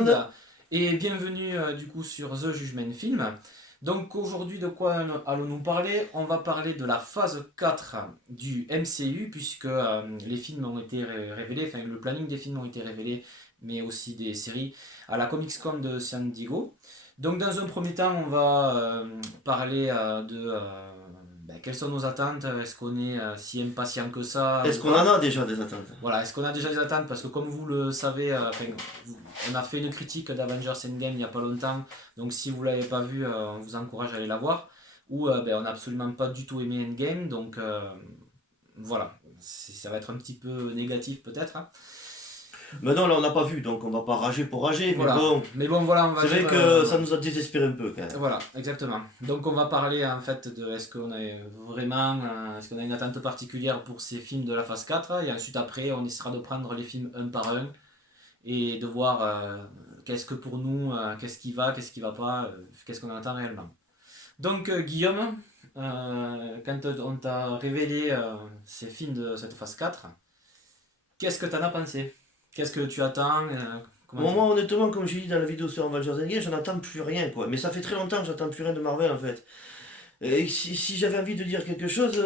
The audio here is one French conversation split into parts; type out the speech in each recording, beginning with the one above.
monde. Et bienvenue du coup sur The Judgment Film. Donc aujourd'hui de quoi allons-nous parler? On va parler de la phase 4 du MCU puisque les films ont été révélés, enfin le planning des films ont été révélés, mais aussi des séries à la Comics-Con de San Diego. Donc dans un premier temps on va parler quelles sont nos attentes, est-ce qu'on est si impatient que ça Est-ce ou qu'on en pas? a déjà des attentes? Voilà, est-ce qu'on a déjà des attentes? Parce que comme vous le savez, on a fait une critique d'Avengers Endgame il n'y a pas longtemps. Donc si vous ne l'avez pas vu, on vous encourage à aller la voir. Ou on n'a absolument pas du tout aimé Endgame. Donc voilà, ça va être un petit peu négatif peut-être, hein. Mais non, là on n'a pas vu, donc on va pas rager pour rager, Voilà, mais bon voilà, on va c'est dire... vrai que ça nous a désespéré un peu quand même. Voilà, exactement. Donc on va parler en fait de est-ce qu'on a vraiment est-ce qu'on a une attente particulière pour ces films de la phase 4 et ensuite après on essaiera de prendre les films un par un et de voir qu'est-ce que pour nous, qu'est-ce qui va pas, qu'est-ce qu'on attend réellement. Donc Guillaume, quand on t'a révélé ces films de cette phase 4, qu'est-ce que t'en as pensé? Qu'est-ce que tu attends Bon, moi honnêtement, comme j'ai dit dans la vidéo sur Avengers Endgame, j'en attends plus rien quoi. Mais ça fait très longtemps que j'attends plus rien de Marvel en fait. Et si j'avais envie de dire quelque chose,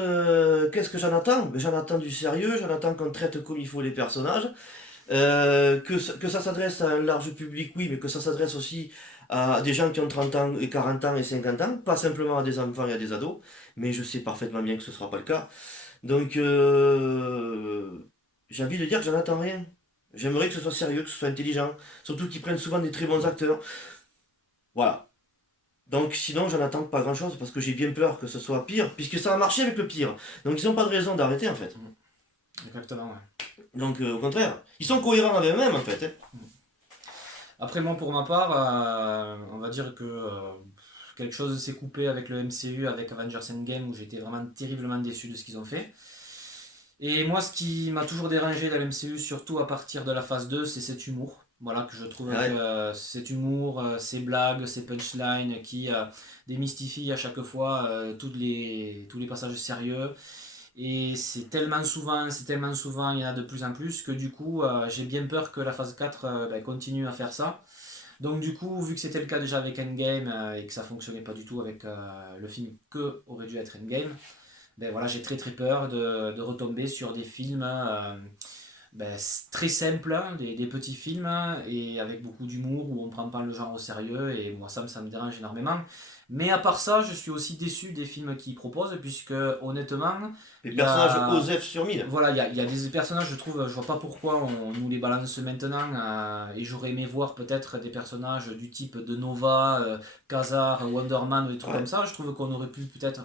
qu'est-ce que j'en attends? Ben, j'en attends du sérieux, j'en attends qu'on traite comme il faut les personnages. Que ça s'adresse à un large public, oui, mais que ça s'adresse aussi à des gens qui ont 30 ans et 40 ans et 50 ans, pas simplement à des enfants et à des ados, mais je sais parfaitement bien que ce ne sera pas le cas. Donc, j'ai envie de dire que j'en attends rien. J'aimerais que ce soit sérieux, que ce soit intelligent, surtout qu'ils prennent souvent des très bons acteurs. Voilà. Donc, sinon, j'en attends pas grand-chose parce que j'ai bien peur que ce soit pire, puisque ça a marché avec le pire. Donc, ils n'ont pas de raison d'arrêter en fait. Exactement, ouais. Donc, au contraire, ils sont cohérents avec eux-mêmes en fait, hein. Après moi pour ma part, on va dire que quelque chose s'est coupé avec le MCU, avec Avengers Endgame où j'étais vraiment terriblement déçu de ce qu'ils ont fait. Et moi, ce qui m'a toujours dérangé dans le MCU, surtout à partir de la phase 2, c'est cet humour. Voilà, que je trouve Ah que ouais. cet humour, ces blagues, ces punchlines qui démystifient à chaque fois tous les passages sérieux. Et c'est tellement souvent, il y en a de plus en plus, que du coup, j'ai bien peur que la phase 4 continue à faire ça. Donc du coup, vu que c'était le cas déjà avec Endgame et que ça fonctionnait pas du tout avec le film que aurait dû être Endgame, ben voilà, j'ai très très peur de retomber sur des films très simples, hein, des petits films et avec beaucoup d'humour où on prend pas le genre au sérieux et moi ça me dérange énormément. Mais à part ça, je suis aussi déçu des films qu'ils proposent puisque honnêtement, Les il y personnages a OSEF sur 1000. voilà, il y a des personnages, je trouve, je vois pas pourquoi on nous les balance maintenant. Et j'aurais aimé voir peut-être des personnages du type de Nova, Khazar, Wonder Man ou des trucs comme Ouais. ça. Je trouve qu'on aurait pu peut-être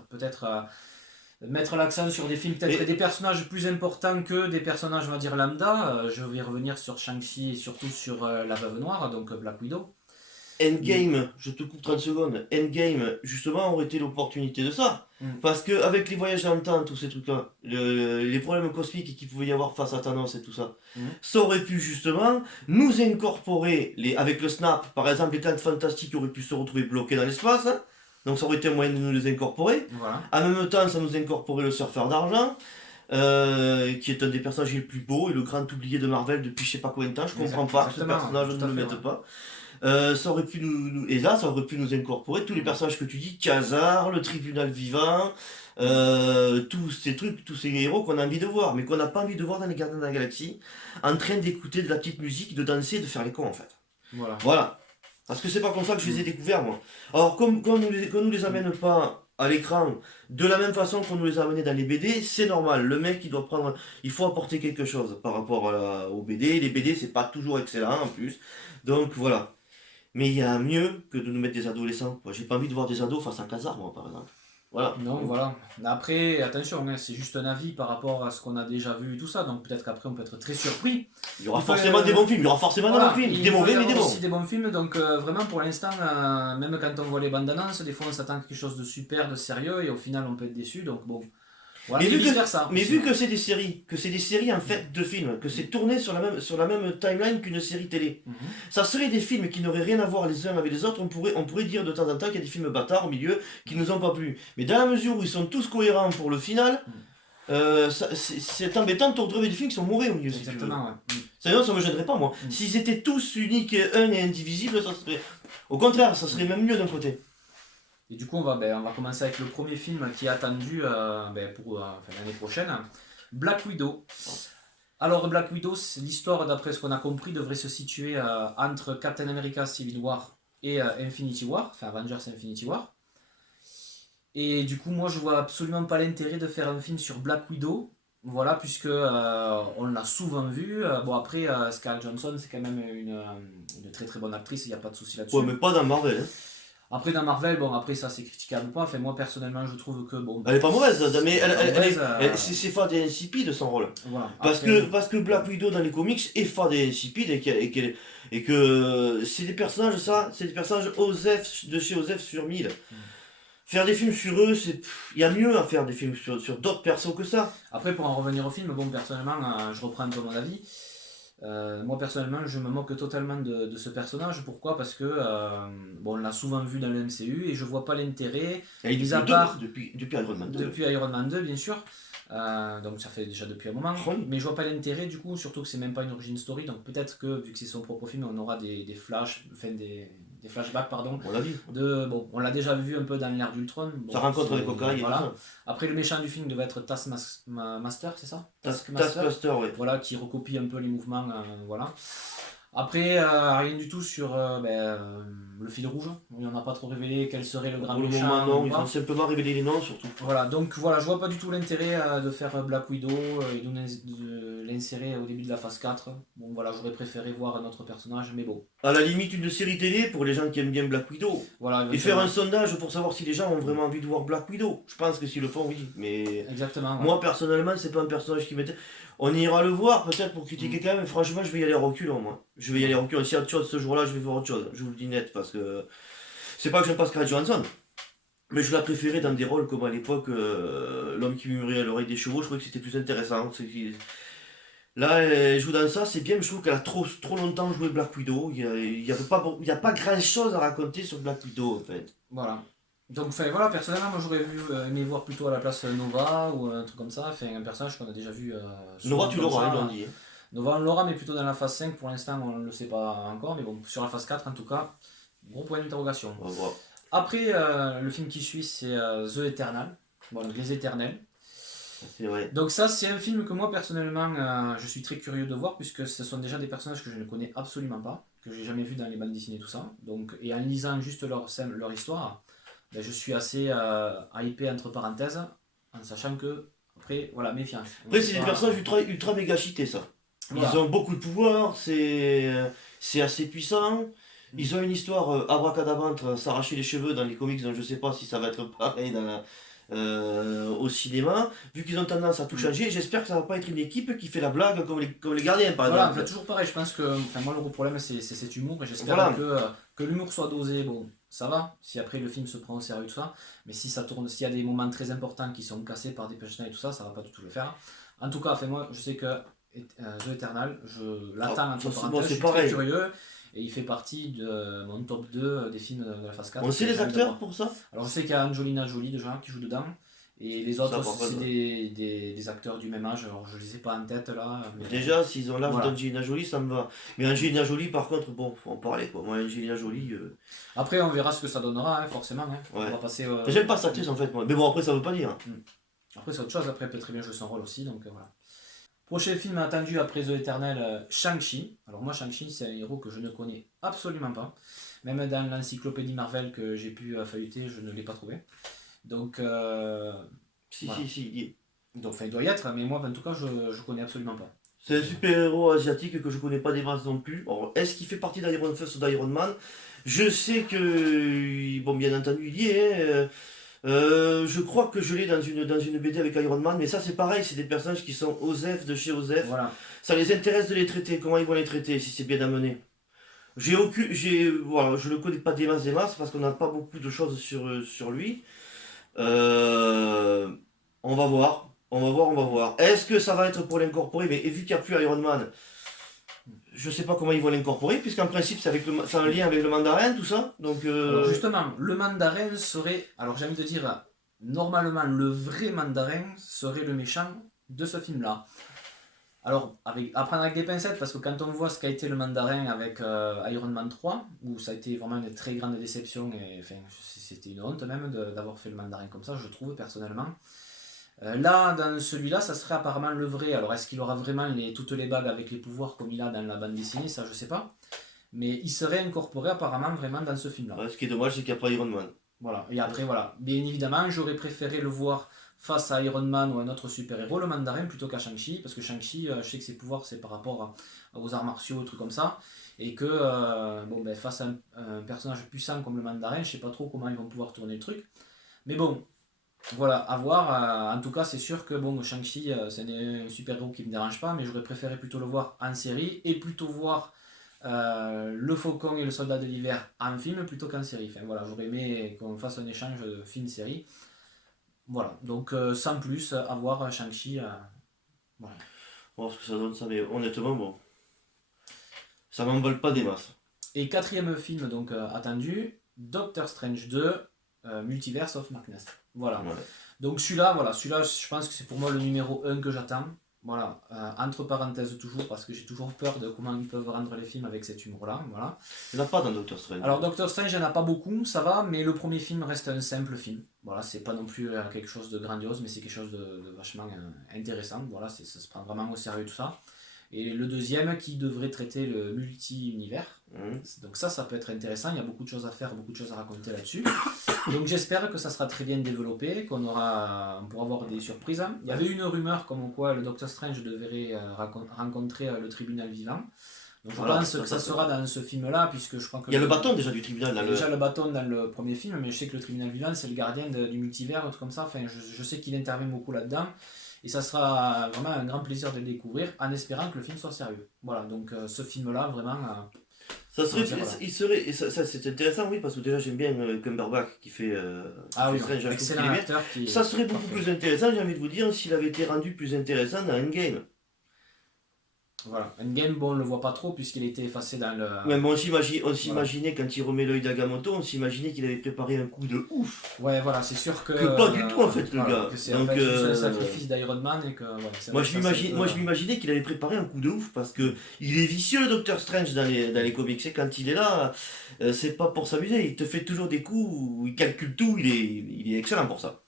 mettre l'accent sur des films, peut-être Mais des personnages plus importants que des personnages, on va dire, lambda. Je vais revenir sur Shang-Chi et surtout sur la Veuve Noire, donc Black Widow. Mm. Endgame, je te coupe 30 secondes. Endgame, justement, aurait été l'opportunité de ça. Mm. Parce que avec les voyages dans le temps, tous ces trucs-là, les problèmes cosmiques qu'il pouvait y avoir face à Thanos et tout ça, Mm. ça aurait pu justement nous incorporer, avec le snap, par exemple, les 4 fantastiques auraient pu se retrouver bloqués dans l'espace, hein. Donc ça aurait été un moyen de nous les incorporer. Voilà. En même temps, ça nous incorporait le surfeur d'argent, qui est un des personnages les plus beaux et le grand oublié de Marvel depuis je sais pas combien de temps. Je comprends pas que ce Exactement, personnage tout ne à le fait, mette ouais. pas. Ça aurait pu et là, ça aurait pu nous incorporer tous les personnages que tu dis, Khazar, le tribunal vivant, tous ces trucs, tous ces héros qu'on a envie de voir, mais qu'on n'a pas envie de voir dans les Gardiens de la Galaxie, en train d'écouter de la petite musique, de danser, de faire les cons en fait. Voilà. Voilà. Parce que c'est pas comme ça que je les ai découverts, moi. Alors, qu'on nous les amène pas à l'écran de la même façon qu'on nous les a amenés dans les BD, c'est normal. Le mec, il doit prendre. Il faut apporter quelque chose par rapport aux BD. Les BD, c'est pas toujours excellent en plus. Donc voilà. Mais il y a mieux que de nous mettre des adolescents. Moi, j'ai pas envie de voir des ados face à Khazar, moi, par exemple. Voilà. Non, Donc, voilà. Après, attention, hein, c'est juste un avis par rapport à ce qu'on a déjà vu et tout ça, donc peut-être qu'après on peut être très surpris. il y aura Il peut, forcément des bons films. Il y aura forcément des bons voilà, films. il Des peut mauvais, y mais des avoir bons. aussi des bons films, donc vraiment pour l'instant, même quand on voit les bandes annonces, des fois on s'attend à quelque chose de super, de sérieux, et au final on peut être déçu, donc bon. Voilà, Mais et vu que, vice versa. mais vu que c'est des séries, en fait de films, que c'est tourné sur la même timeline qu'une série télé, Mhm. ça serait des films qui n'auraient rien à voir les uns avec les autres. On pourrait dire de temps en temps qu'il y a des films bâtards au milieu qui nous ont pas plu. Mais dans la mesure où ils sont tous cohérents pour le final, c'est embêtant de te retrouver des films qui sont mauvais au milieu si tu veux. Exactement, ouais. Ça me gênerait pas, moi. S'ils étaient tous uniques, un et indivisibles, ça serait. Au contraire, ça serait même mieux d'un côté. Et du coup, on va commencer avec le premier film qui est attendu pour l'année prochaine, Black Widow. Alors, Black Widow, l'histoire, d'après ce qu'on a compris, devrait se situer entre Captain America Civil War et Infinity War, enfin Avengers Infinity War. Et du coup, moi, je vois absolument pas l'intérêt de faire un film sur Black Widow. Voilà, puisque on l'a souvent vu. Bon, après, Scarlett Johansson, c'est quand même une très très bonne actrice, il n'y a pas de souci là-dessus. Ouais, mais pas dans Marvel. Hein. Après, dans Marvel, bon, après, ça c'est critiquable ou pas. Enfin, moi, personnellement, je trouve que, bon. Elle est pas mauvaise, mais mauvaise, c'est fade et insipide son rôle. Voilà. Parce, Après, parce que Black Widow dans les comics est fade et insipide et que c'est des personnages, ça, c'est des personnages OSEF, de chez OSEF sur 1000. Faire des films sur eux, il y a mieux à faire des films sur d'autres persos que ça. Après, pour en revenir au film, bon, personnellement, je reprends un peu mon avis. Moi personnellement, je me moque totalement de ce personnage. Pourquoi? Parce que bon, on l'a souvent vu dans le MCU et je vois pas l'intérêt. Et Mis à part depuis Iron Man 2. depuis Iron Man 2, bien sûr. Donc ça fait déjà depuis un moment. Oui. Mais je vois pas l'intérêt du coup, surtout que c'est même pas une origin story. Donc peut-être que vu que c'est son propre film, on aura des flashbacks, pardon. On l'a vu. Bon, on l'a déjà vu un peu dans l'ère d'Ultron. Bon, Ça rencontre les cocailles voilà. et tout ça. Après, le méchant du film devait être Taskmaster, c'est ça? Taskmaster, ouais. Voilà, qui recopie un peu les mouvements, voilà. Après, rien du tout sur le fil rouge. Il n'y en a pas trop révélé quel serait le grand Pour le méchant. moment, non, ou ils pas. ont simplement révélé les noms surtout. Voilà, donc voilà, je vois pas du tout l'intérêt de faire Black Widow et de l'insérer au début de la phase 4. Bon, voilà, j'aurais préféré voir un autre personnage, mais bon. À la limite, une série télé pour les gens qui aiment bien Black Widow. Voilà, Et faire un sondage pour savoir si les gens ont vraiment envie de voir Black Widow. Je pense que s'ils le font, oui. Mais exactement. Ouais. moi, personnellement, c'est pas un personnage qui m'intéresse. On ira le voir peut-être pour critiquer quand même, mais franchement, je vais y aller reculons, moi. Je vais y aller reculons. S'il y a autre chose ce jour-là, je vais voir autre chose. Je vous le dis net, parce que c'est pas que j'aime pas Scarlett Johansson. Mais je la préférais dans des rôles comme à l'époque L'homme qui murmurait à l'oreille des chevaux, je trouvais que c'était plus intéressant. Là, elle joue dans ça, c'est bien, mais je trouve qu'elle a trop longtemps joué Black Widow. Il y a pas grand chose à raconter sur Black Widow en fait. Voilà. Donc, voilà, personnellement, moi j'aurais aimé voir plutôt à la place Nova ou un truc comme ça. Enfin, un personnage qu'on a déjà vu. Nova, tu l'auras, ça. ils l'ont dit. Hein. Nova, on l'aura, mais plutôt dans la phase 5. Pour l'instant, on ne le sait pas encore. Mais bon, sur la phase 4, en tout cas, gros point d'interrogation. On va voir. Après, le film qui suit, c'est The Eternal. Bon, donc Les Éternels. C'est vrai. Donc ça, c'est un film que moi, personnellement, je suis très curieux de voir, puisque ce sont déjà des personnages que je ne connais absolument pas, que j'ai jamais vus dans les bandes dessinées, tout ça. Donc, et en lisant juste leur histoire, ben, je suis assez hypé, entre parenthèses, en sachant que, après, voilà, méfiance. Après, c'est des personnages ultra méga cheatés, ça. Voilà. Ils ont beaucoup de pouvoir, c'est assez puissant. Ils ont une histoire abracadabrante, s'arracher les cheveux dans les comics, donc je sais pas si ça va être pareil au cinéma. Vu qu'ils ont tendance à tout changer, j'espère que ça va pas être une équipe qui fait la blague comme les gardiens, par Voilà, exemple. toujours pareil, je pense que, moi, le gros problème, c'est cet humour, et j'espère Voilà. que l'humour soit dosé. Bon, ça va, si après le film se prend au sérieux, tout ça, mais si ça tourne, s'il y a des moments très importants qui sont cassés par des punchlines et tout ça, ça va pas du tout le faire. En tout cas, moi, je sais que The Eternal, je l'attends entre parenthèses, je suis très curieux, et il fait partie de mon top 2 des films de la phase 4. On sait les acteurs pour ça? Alors je sais qu'il y a Angelina Jolie déjà qui joue dedans, et les autres c'est des acteurs du même âge, alors je les ai pas en tête là. Mais déjà, s'ils ont l'âge voilà. d'Angelina Jolie, ça me va. Mais Angelina Jolie, par contre, bon, faut en parler quoi. Moi, Angelina Jolie. Après, on verra ce que ça donnera, hein, forcément. Hein. Ouais. On va passer. J'aime pas cette actrice en fait, moi. Mais bon, après, ça veut pas dire. Après, c'est autre chose. Après, elle peut très bien jouer son rôle aussi, donc voilà. Prochain film attendu après The Eternal, Shang-Chi. Alors, moi, Shang-Chi, c'est un héros que je ne connais absolument pas. Même dans l'encyclopédie Marvel que j'ai pu feuilleter, je ne l'ai pas trouvé. Donc. Si, voilà. si. Donc, il doit y être, mais moi, en tout cas, je connais absolument pas. C'est un super-héros asiatique que je connais pas des masses non plus. Alors, est-ce qu'il fait partie d'Iron Fist ou d'Iron Man? Je sais que, bon, bien entendu, il y est. Je crois que je l'ai dans une BD avec Iron Man, mais ça c'est pareil, c'est des personnages qui sont OSEF de chez OSEF. Voilà. Ça les intéresse de les traiter, comment ils vont les traiter, si c'est bien amené. Voilà, je ne connais pas des masses parce qu'on n'a pas beaucoup de choses sur lui. On va voir, on va voir. Est-ce que ça va être pour l'incorporer? Mais vu qu'il n'y a plus Iron Man, je sais pas comment ils vont l'incorporer, puisqu'en principe c'est un lien avec le mandarin, tout ça. Donc, Alors justement, le mandarin serait, alors j'ai envie de dire, normalement le vrai mandarin serait le méchant de ce film-là. Alors, à prendre avec des pincettes, parce que quand on voit ce qu'a été le mandarin avec Iron Man 3, où ça a été vraiment une très grande déception, et enfin, c'était une honte même d'avoir fait le mandarin comme ça, je trouve personnellement. Là, dans celui-là, ça serait apparemment le vrai. Alors, est-ce qu'il aura vraiment toutes les bagues avec les pouvoirs comme il a dans la bande dessinée? Ça, je sais pas. Mais il serait incorporé apparemment vraiment dans ce film-là. Ouais, ce qui est dommage, c'est qu'il n'y a pas Iron Man. Voilà. Et après, voilà. Bien évidemment, j'aurais préféré le voir face à Iron Man ou un autre super-héros, le mandarin, plutôt qu'à Shang-Chi. Parce que Shang-Chi, je sais que ses pouvoirs, c'est par rapport aux arts martiaux, trucs comme ça. Et que, bon, ben, face à un personnage puissant comme le mandarin, je sais pas trop comment ils vont pouvoir tourner le truc. Mais bon, voilà, à voir. En tout cas, c'est sûr que bon, Shang-Chi, c'est un super-héros qui me dérange pas, mais j'aurais préféré plutôt le voir en série et plutôt voir le Faucon et le Soldat de l'Hiver en film plutôt qu'en série. Enfin voilà, j'aurais aimé qu'on fasse un échange de film-série. Voilà, donc sans plus, à voir Shang-Chi. Voilà. On va voir ce que ça donne ça, mais honnêtement, bon, ça m'emballe pas des masses. Et quatrième film donc attendu, Doctor Strange 2, Multiverse of Madness. Voilà. Ouais. Donc celui-là, je pense que c'est pour moi le numéro un que j'attends. Voilà, entre parenthèses toujours, parce que j'ai toujours peur de comment ils peuvent rendre les films avec cet humour-là. Voilà. Il n'y en a pas dans Doctor Strange. Alors Doctor Strange, il n'y en a pas beaucoup, ça va, mais le premier film reste un simple film. Voilà, c'est pas non plus quelque chose de grandiose, mais c'est quelque chose de vachement intéressant. Voilà, ça se prend vraiment au sérieux tout ça. Et le deuxième qui devrait traiter le multi-univers. Donc ça peut être intéressant, il y a beaucoup de choses à faire, beaucoup de choses à raconter là-dessus. Donc j'espère que ça sera très bien développé, on pourra avoir des surprises. Il y avait une rumeur comme quoi le Doctor Strange devrait rencontrer le tribunal vivant. Donc je Voilà, pense que ça sera dans ce film-là, puisque je crois que... Il y a le bâton déjà du tribunal dans Déjà le bâton dans le premier film, mais je sais que le tribunal vivant c'est le gardien du multivers, un truc comme ça. Enfin, je sais qu'il intervient beaucoup là-dedans. Et ça sera vraiment un grand plaisir de le découvrir en espérant que le film soit sérieux. Voilà, donc ce film-là, vraiment... Ça serait, voilà. il serait, et ça c'est intéressant, oui, parce que déjà j'aime bien Cumberbatch qui fait Ah oui, Strange, je trouve excellent qu'il est bien. acteur qui... Ça serait beaucoup plus intéressant, j'ai envie de vous dire, s'il avait été rendu plus intéressant dans Endgame. Voilà, Endgame, bon, on le voit pas trop puisqu'il a été effacé dans le... Ouais, mais on s'imaginait quand il remet l'œil d'Agamotto, on s'imaginait qu'il avait préparé un coup de ouf. Ouais, voilà, c'est sûr que... Que pas du tout en fait, le voilà, gars. que c'est Donc, en fait juste un sacrifice d'Iron Man et que... Voilà, moi vrai que ça, c'est un peu- je m'imaginais qu'il avait préparé un coup de ouf parce que il est vicieux le Docteur Strange dans les comics. Et quand il est là, c'est pas pour s'amuser. Il te fait toujours des coups où il calcule tout. Il est excellent pour ça.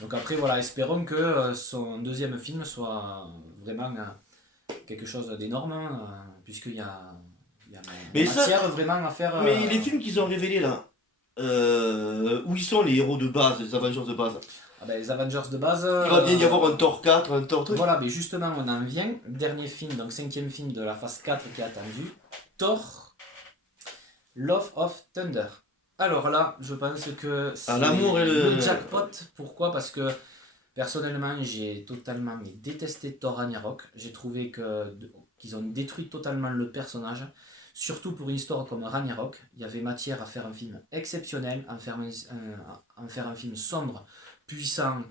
Donc après, voilà, espérons que son deuxième film soit vraiment quelque chose d'énorme, puisqu'il y a Mais matière vraiment à faire... mais les films qu'ils ont révélés là, où ils sont les héros de base, les Avengers de base. Ah ben, les Avengers de base... Il va bien y avoir un Thor 4, un Thor truc. Voilà, mais justement, on en vient. Dernier film, donc cinquième film de la phase 4 qui est attendu. Thor, Love of Thunder. Alors là, je pense que c'est l'amour et le jackpot. Pourquoi? Parce que personnellement, j'ai totalement détesté Thor Ragnarok. J'ai trouvé qu'ils ont détruit totalement le personnage. Surtout pour une histoire comme Ragnarok. Il y avait matière à faire un film exceptionnel, en faire un film sombre, puissant,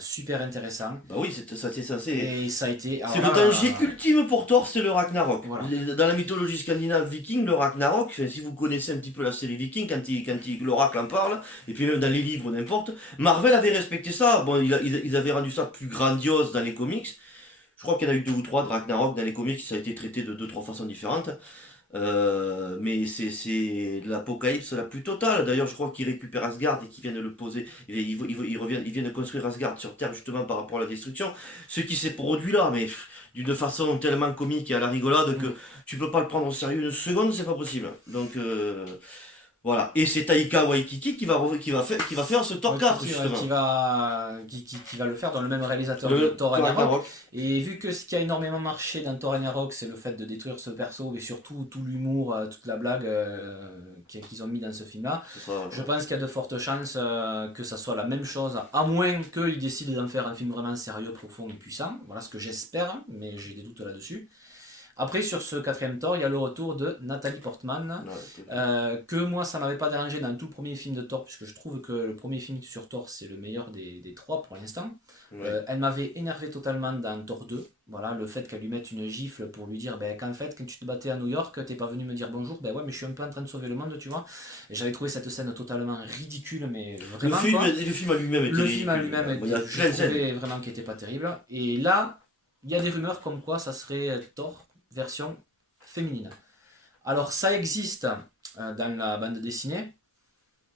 super intéressant. Bah oui, ça c'est censé. Et ça a été... C'est le danger ultime pour Thor, c'est le Ragnarok. Voilà. Dans la mythologie scandinave viking, le Ragnarok, si vous connaissez un petit peu la série viking, quand l'oracle en parle, et puis même dans les livres, n'importe, Marvel avait respecté ça. Bon, ils avaient rendu ça plus grandiose dans les comics. Je crois qu'il y en a eu 2 ou 3 de Ragnarok dans les comics, ça a été traité de 2-3 façons différentes. Mais c'est l'apocalypse la plus totale. D'ailleurs, je crois qu'ils récupèrent Asgard et qu'ils viennent le poser. Ils viennent de construire Asgard sur Terre justement par rapport à la destruction. Ce qui s'est produit là, mais d'une façon tellement comique et à la rigolade que tu peux pas le prendre au sérieux une seconde, c'est pas possible. Donc voilà. Et c'est Taika Waititi qui va faire ce Thor 4 justement. Qui va le faire dans le même réalisateur Le de Thor Ragnarok. Ragnarok. Et vu que ce qui a énormément marché dans Thor Ragnarok, c'est le fait de détruire ce perso, et surtout tout l'humour, toute la blague qu'ils ont mis dans ce film-là, je pense qu'il y a de fortes chances que ça soit la même chose, à moins qu'ils décident d'en faire un film vraiment sérieux, profond et puissant. Voilà ce que j'espère, mais j'ai des doutes là-dessus. Après, sur ce quatrième Thor, il y a le retour de Nathalie Portman, que moi, ça m'avait pas dérangé dans tout le premier film de Thor, puisque je trouve que le premier film sur Thor, c'est le meilleur des trois pour l'instant. Ouais. Elle m'avait énervé totalement dans Thor 2, voilà, le fait qu'elle lui mette une gifle pour lui dire qu'en fait, quand tu te battais à New York, t'es pas venu me dire bonjour, ouais, mais je suis un peu en train de sauver le monde, tu vois. Et j'avais trouvé cette scène totalement ridicule, mais vraiment. Le film à lui-même était ridicule. Le film à lui-même, je trouvais vraiment qu'il était pas terrible. Et là, il y a des rumeurs comme quoi ça serait Thor version féminine. Alors ça existe dans la bande dessinée,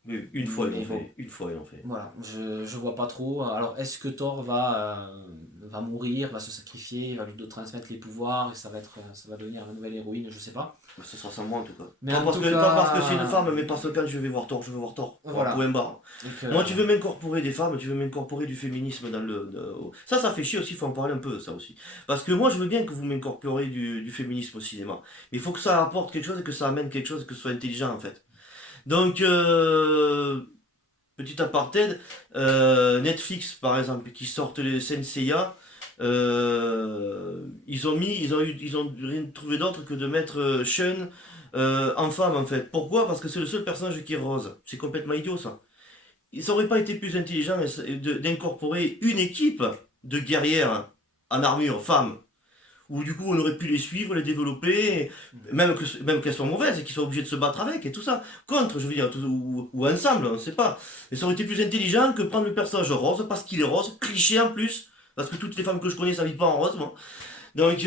Oui, une fois ils mais l'ont bon, fait. Une fois ils l'ont fait. voilà, je vois pas trop. Alors est-ce que Thor va mourir, va se sacrifier, va lui transmettre les pouvoirs et ça va devenir la nouvelle héroïne, je sais pas. Mais ce sera sans moi en tout cas. Mais Pas en parce tout que, pas parce que c'est une cas, femme, mais parce que quand je vais voir Thor, je veux voir Thor. Voilà, voilà. point barre. Donc, Moi, tu veux m'incorporer des femmes, tu veux m'incorporer du féminisme dans ça fait chier aussi, il faut en parler un peu de ça aussi. Parce que moi, je veux bien que vous m'incorporez du féminisme au cinéma. Mais il faut que ça apporte quelque chose et que ça amène quelque chose et que ce soit intelligent en fait. Donc, petit aparté, Netflix par exemple, qui sortent les Senseiya, ils ont rien trouvé d'autre que de mettre Sean en femme en fait. Pourquoi? Parce que c'est le seul personnage qui est rose. C'est complètement idiot ça. Ça aurait pas été plus intelligent d'incorporer une équipe de guerrières en armure femmes où du coup on aurait pu les suivre, les développer, même qu'elles soient mauvaises et qu'ils soient obligés de se battre avec et tout ça. Contre, je veux dire, ou ensemble, on ne sait pas. Mais ça aurait été plus intelligent que prendre le personnage rose parce qu'il est rose, cliché en plus, parce que toutes les femmes que je connais s'habillent pas en rose, moi. Donc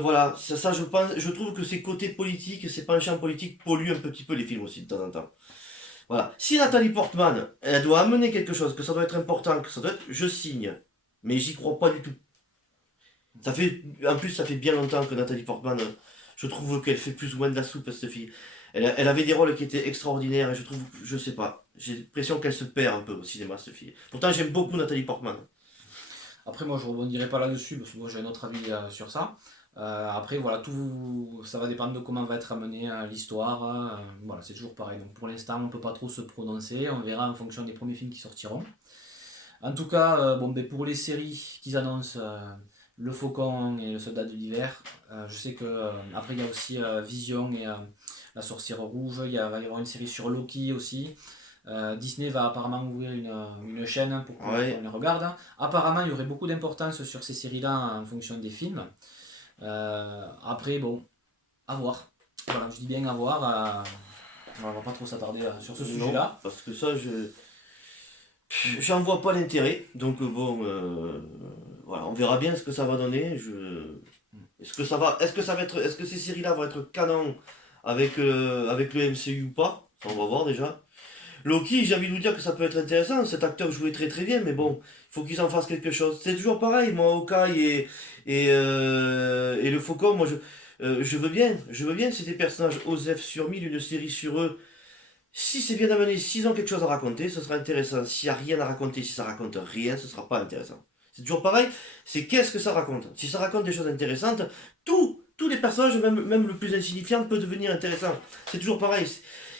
voilà, ça je pense, je trouve que ces côtés politiques, ces penchants politiques polluent un petit peu les films aussi de temps en temps. Voilà. Si Nathalie Portman, elle doit amener quelque chose, que ça doit être important, que ça doit être, je signe. Mais j'y crois pas du tout. En plus, ça fait bien longtemps que Nathalie Portman, je trouve qu'elle fait plus ou moins de la soupe, cette fille. Elle avait des rôles qui étaient extraordinaires et je trouve, je sais pas, j'ai l'impression qu'elle se perd un peu au cinéma, cette fille. Pourtant, j'aime beaucoup Nathalie Portman. après, moi, je rebondirai pas là-dessus parce que moi, j'ai un autre avis sur ça. Après, voilà, tout ça va dépendre de comment va être amenée l'histoire. Voilà, c'est toujours pareil. Donc, pour l'instant, on peut pas trop se prononcer. On verra en fonction des premiers films qui sortiront. En tout cas, bon, ben, pour les séries qu'ils annoncent, Le Faucon et Le Soldat de l'Hiver, je sais que après il y a aussi Vision et La Sorcière Rouge. Va y avoir une série sur Loki aussi. Disney va apparemment ouvrir une chaîne pour qu'on Ouais. les regarde. Apparemment, il y aurait beaucoup d'importance sur ces séries-là en fonction des films. Après, bon, à voir. Voilà, je dis bien à voir. On va pas trop s'attarder sur ce Non, sujet-là. parce que ça, j'en vois pas l'intérêt. Donc bon, voilà, on verra bien ce que ça va donner. Est-ce que ces séries-là vont être canon avec le MCU ou pas? Ça, on va voir déjà. Loki, j'ai envie de vous dire que ça peut être intéressant. Cet acteur jouait très très bien, mais bon, il faut qu'ils en fassent quelque chose. C'est toujours pareil, moi, Hawkeye et le Faucon, je veux bien, c'est des personnages OSEF sur 1000, une série sur eux. Si c'est bien amené, s'ils ont quelque chose à raconter, ce sera intéressant. S'il n'y a rien à raconter, si ça raconte rien, ce sera pas intéressant. C'est toujours pareil, c'est qu'est-ce que ça raconte. Si ça raconte des choses intéressantes, tous les personnages, même le plus insignifiant, peut devenir intéressant. C'est toujours pareil.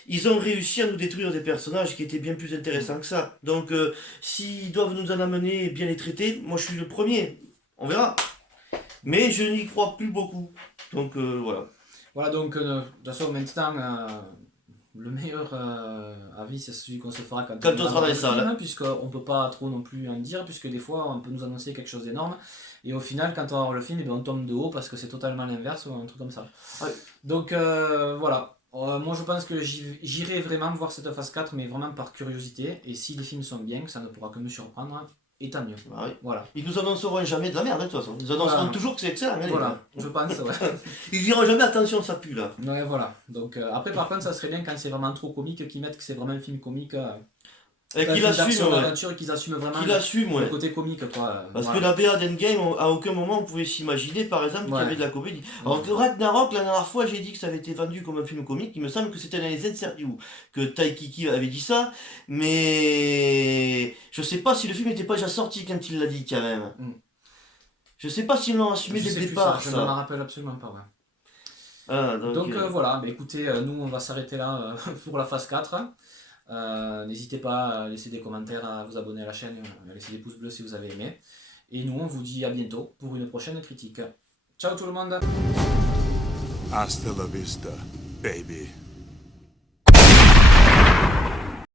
Ils ont réussi à nous détruire des personnages qui étaient bien plus intéressants que ça. Donc, s'ils doivent nous en amener et bien les traiter, moi je suis le premier. On verra. Mais je n'y crois plus beaucoup. Donc, voilà. Voilà, donc, de toute façon, maintenant, le meilleur avis, c'est celui qu'on se fera quand Quand on verra sera dans les le film, salles. puisqu'on peut pas trop non plus en dire, puisque des fois, on peut nous annoncer quelque chose d'énorme, et au final, quand on va voir le film, eh bien, on tombe de haut parce que c'est totalement l'inverse ou un truc comme ça. Ouais. Donc, voilà. Moi, je pense que j'irai vraiment voir cette phase 4, mais vraiment par curiosité, et si les films sont bien, ça ne pourra que me surprendre, et tant mieux. Bah oui. Voilà. Ils nous annonceront jamais de la merde, hein, de toute façon. Ils nous annonceront Voilà. toujours que c'est excellent. Hein, Voilà, je pense, ouais. Ils diront jamais attention, ça pue là. Ouais, voilà. Donc, après, par contre, ça serait bien quand c'est vraiment trop comique qu'ils mettent que c'est vraiment un film comique. Et Un qu'ils film d'action, l'assument, ouais. d'aventure et qu'ils assument vraiment Qu'ils l'assument, le ouais. côté comique, quoi. Parce Voilà. que la BA d'Endgame, à aucun moment on pouvait s'imaginer, par exemple, qu'il y Ouais. avait de la comédie. Alors que Ragnarok, la dernière fois, j'ai dit que ça avait été vendu comme un film comique. Il me semble que c'était dans les interviews que Taikiki avait dit ça. Mais je sais pas si le film n'était pas déjà sorti quand il l'a dit, quand même. Mm. Je sais pas s'ils l'ont assumé Je dès sais le plus départ, ça, je ne m'en ça. rappelle absolument pas. Ouais. Ah, Donc voilà, bah, écoutez, nous on va s'arrêter là pour la phase 4. N'hésitez pas à laisser des commentaires, à vous abonner à la chaîne, à laisser des pouces bleus si vous avez aimé. Et nous on vous dit à bientôt pour une prochaine critique. Ciao tout le monde! Hasta la vista, baby.